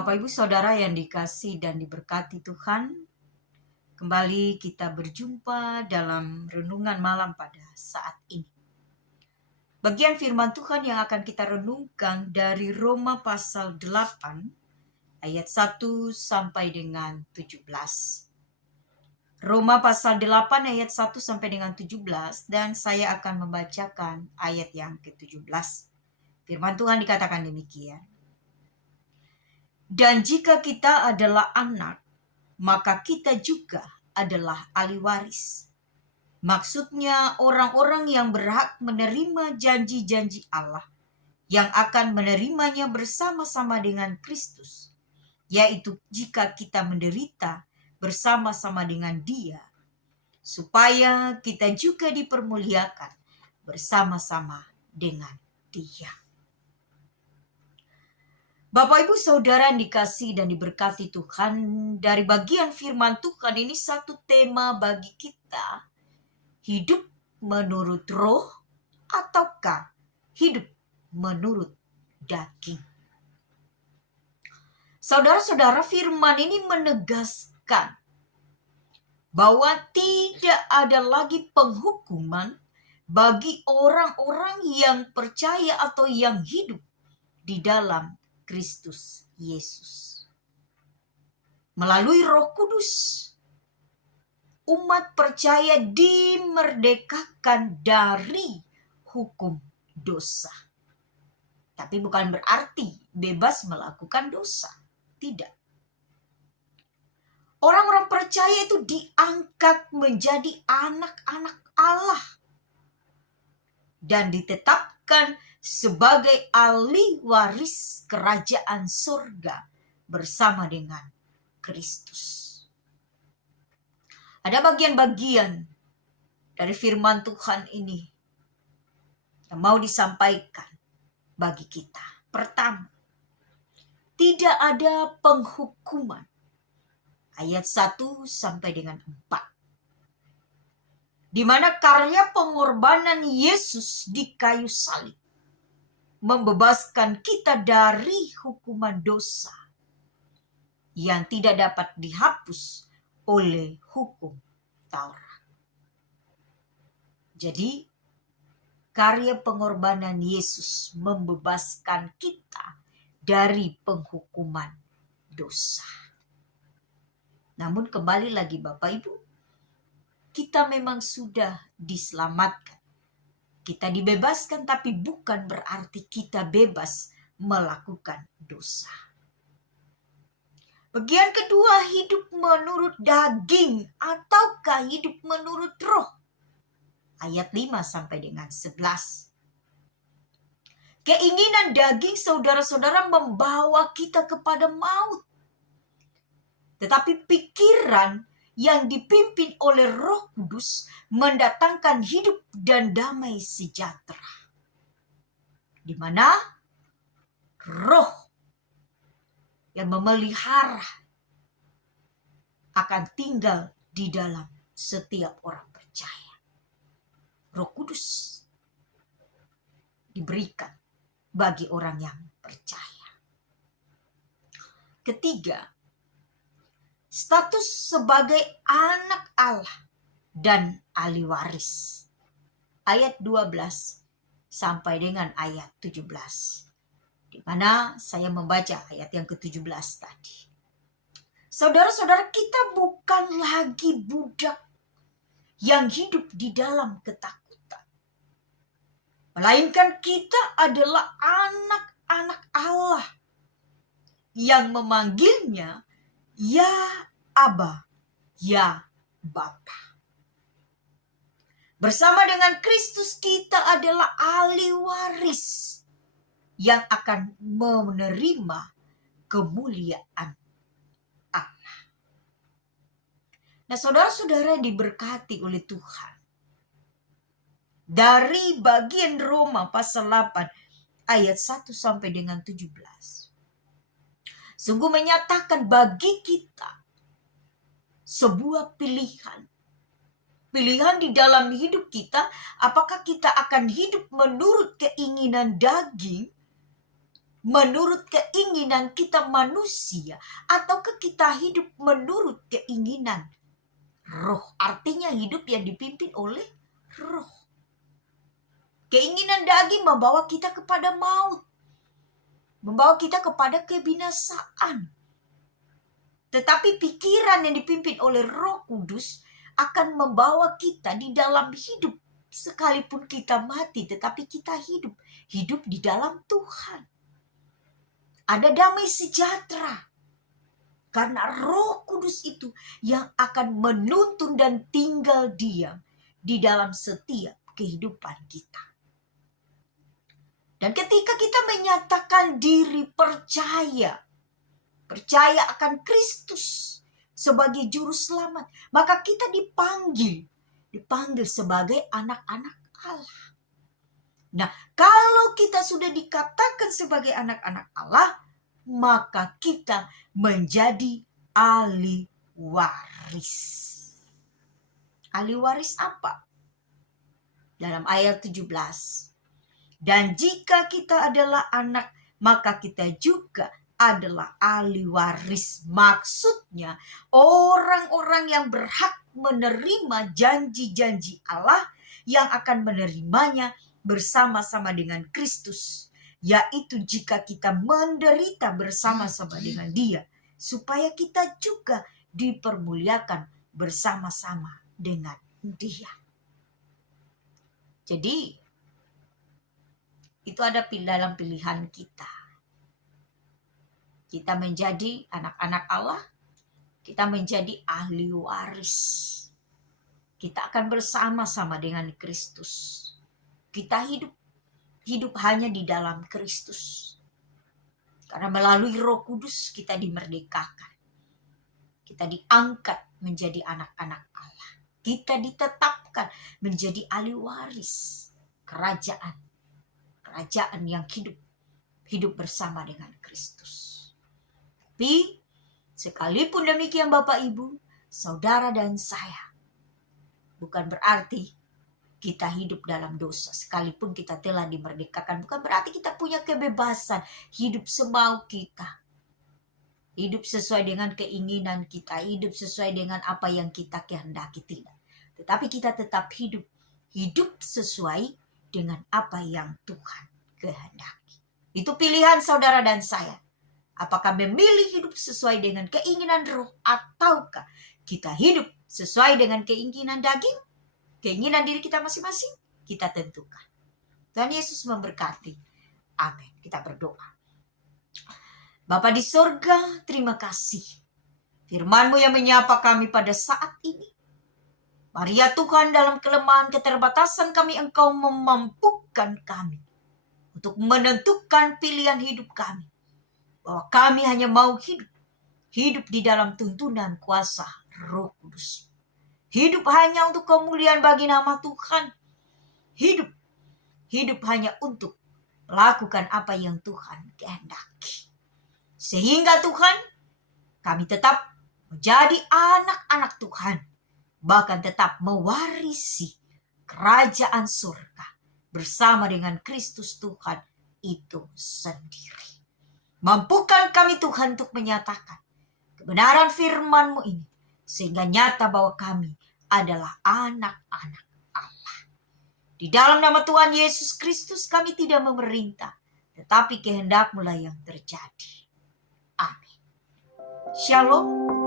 Bapak Ibu Saudara yang dikasih dan diberkati Tuhan, kembali kita berjumpa dalam renungan malam pada saat ini. Bagian firman Tuhan yang akan kita renungkan dari Roma pasal 8 ayat 1 sampai dengan 17. Roma pasal 8 ayat 1 sampai dengan 17, dan saya akan membacakan ayat yang ke-17. Firman Tuhan dikatakan demikian. Dan jika kita adalah anak, maka kita juga adalah ahli waris. Maksudnya orang-orang yang berhak menerima janji-janji Allah, yang akan menerimanya bersama-sama dengan Kristus, yaitu jika kita menderita bersama-sama dengan Dia, supaya kita juga dipermuliakan bersama-sama dengan Dia. Bapak Ibu Saudara yang dikasih dan diberkati Tuhan, dari bagian firman Tuhan ini satu tema bagi kita. Hidup menurut roh ataukah hidup menurut daging? Saudara-saudara, firman ini menegaskan bahwa tidak ada lagi penghukuman bagi orang-orang yang percaya atau yang hidup di dalam Kristus Yesus. Melalui Roh Kudus, umat percaya dimerdekakan dari hukum dosa. Tapi bukan berarti bebas melakukan dosa. Tidak. Orang-orang percaya itu diangkat menjadi anak-anak Allah dan ditetapkan sebagai ahli waris kerajaan surga bersama dengan Kristus. Ada bagian-bagian dari firman Tuhan ini yang mau disampaikan bagi kita. Pertama, tidak ada penghukuman. Ayat 1 sampai dengan 4. Di mana karya pengorbanan Yesus di kayu salib membebaskan kita dari hukuman dosa yang tidak dapat dihapus oleh hukum Taurat. Jadi, karya pengorbanan Yesus membebaskan kita dari penghukuman dosa. Namun kembali lagi Bapak Ibu, kita memang sudah diselamatkan. Kita dibebaskan, tapi bukan berarti kita bebas melakukan dosa. Bagian kedua, hidup menurut daging ataukah hidup menurut roh? Ayat 5 sampai dengan 11. Keinginan daging saudara-saudara membawa kita kepada maut. Tetapi pikiran yang dipimpin oleh Roh Kudus mendatangkan hidup dan damai sejahtera. Di mana roh yang memelihara akan tinggal di dalam setiap orang percaya. Roh Kudus diberikan bagi orang yang percaya. Ketiga, status sebagai anak Allah dan ahli waris. Ayat 12 sampai dengan ayat 17. Di mana saya membaca ayat yang ke-17 tadi. Saudara-saudara, kita bukan lagi budak yang hidup di dalam ketakutan. Melainkan kita adalah anak-anak Allah yang memanggilnya Ya Aba, Ya Bapa. Bersama dengan Kristus kita adalah ahli waris yang akan menerima kemuliaan Allah. Nah, saudara-saudara yang diberkati oleh Tuhan, dari bagian Roma pasal 8 ayat 1 sampai dengan 17. Sungguh menyatakan bagi kita sebuah pilihan. Pilihan di dalam hidup kita, apakah kita akan hidup menurut keinginan daging menurut keinginan kita manusia, ataukah kita hidup menurut keinginan roh? Artinya hidup yang dipimpin oleh roh. Keinginan daging membawa kita kepada maut, membawa kita kepada kebinasaan. Tetapi pikiran yang dipimpin oleh Roh Kudus akan membawa kita di dalam hidup. Sekalipun kita mati, tetapi kita hidup. Hidup di dalam Tuhan. Ada damai sejahtera. Karena Roh Kudus itu yang akan menuntun dan tinggal diam di dalam setiap kehidupan kita. Dan ketika kita menyatakan diri percaya akan Kristus sebagai juru selamat, maka kita dipanggil sebagai anak-anak Allah. Nah, kalau kita sudah dikatakan sebagai anak-anak Allah, maka kita menjadi ahli waris. Ahli waris apa? Dalam ayat 17. Dan jika kita adalah anak, maka kita juga adalah ahli waris. Maksudnya orang-orang yang berhak menerima janji-janji Allah yang akan menerimanya bersama-sama dengan Kristus. Yaitu jika kita menderita bersama-sama dengan Dia, supaya kita juga dipermuliakan bersama-sama dengan Dia. Jadi itu ada dalam pilihan kita. Kita menjadi anak-anak Allah, kita menjadi ahli waris. Kita akan bersama-sama dengan Kristus. Kita hidup hanya di dalam Kristus. Karena melalui Roh Kudus kita dimerdekakan. Kita diangkat menjadi anak-anak Allah. Kita ditetapkan menjadi ahli waris kerajaan yang hidup bersama dengan Kristus. Tapi sekalipun demikian Bapak Ibu, saudara dan saya, bukan berarti kita hidup dalam dosa. Sekalipun kita telah dimerdekakan, bukan berarti kita punya kebebasan hidup semau kita. Hidup sesuai dengan keinginan kita, hidup sesuai dengan apa yang kita kehendaki, tidak. Tetapi kita tetap hidup sesuai dengan apa yang Tuhan kehendaki. Itu pilihan saudara dan saya. Apakah memilih hidup sesuai dengan keinginan roh, ataukah kita hidup sesuai dengan keinginan daging, keinginan diri kita masing-masing? Kita tentukan. Tuhan Yesus memberkati. Amin. Kita berdoa. Bapa di sorga, terima kasih. Firman-Mu yang menyapa kami pada saat ini. Mari ya Tuhan, dalam kelemahan keterbatasan kami, Engkau memampukan kami untuk menentukan pilihan hidup kami. Bahwa kami hanya mau hidup di dalam tuntunan kuasa Roh Kudus. Hidup hanya untuk kemuliaan bagi nama Tuhan. Hidup hanya untuk melakukan apa yang Tuhan kehendaki. Sehingga Tuhan, kami tetap menjadi anak-anak Tuhan. Bahkan tetap mewarisi kerajaan surga bersama dengan Kristus Tuhan itu sendiri. Mampukan kami Tuhan untuk menyatakan kebenaran firman-Mu ini, sehingga nyata bahwa kami adalah anak-anak Allah. Di dalam nama Tuhan Yesus Kristus kami tidak memerintah, tetapi kehendak-Mu lah yang terjadi. Amin. Shalom.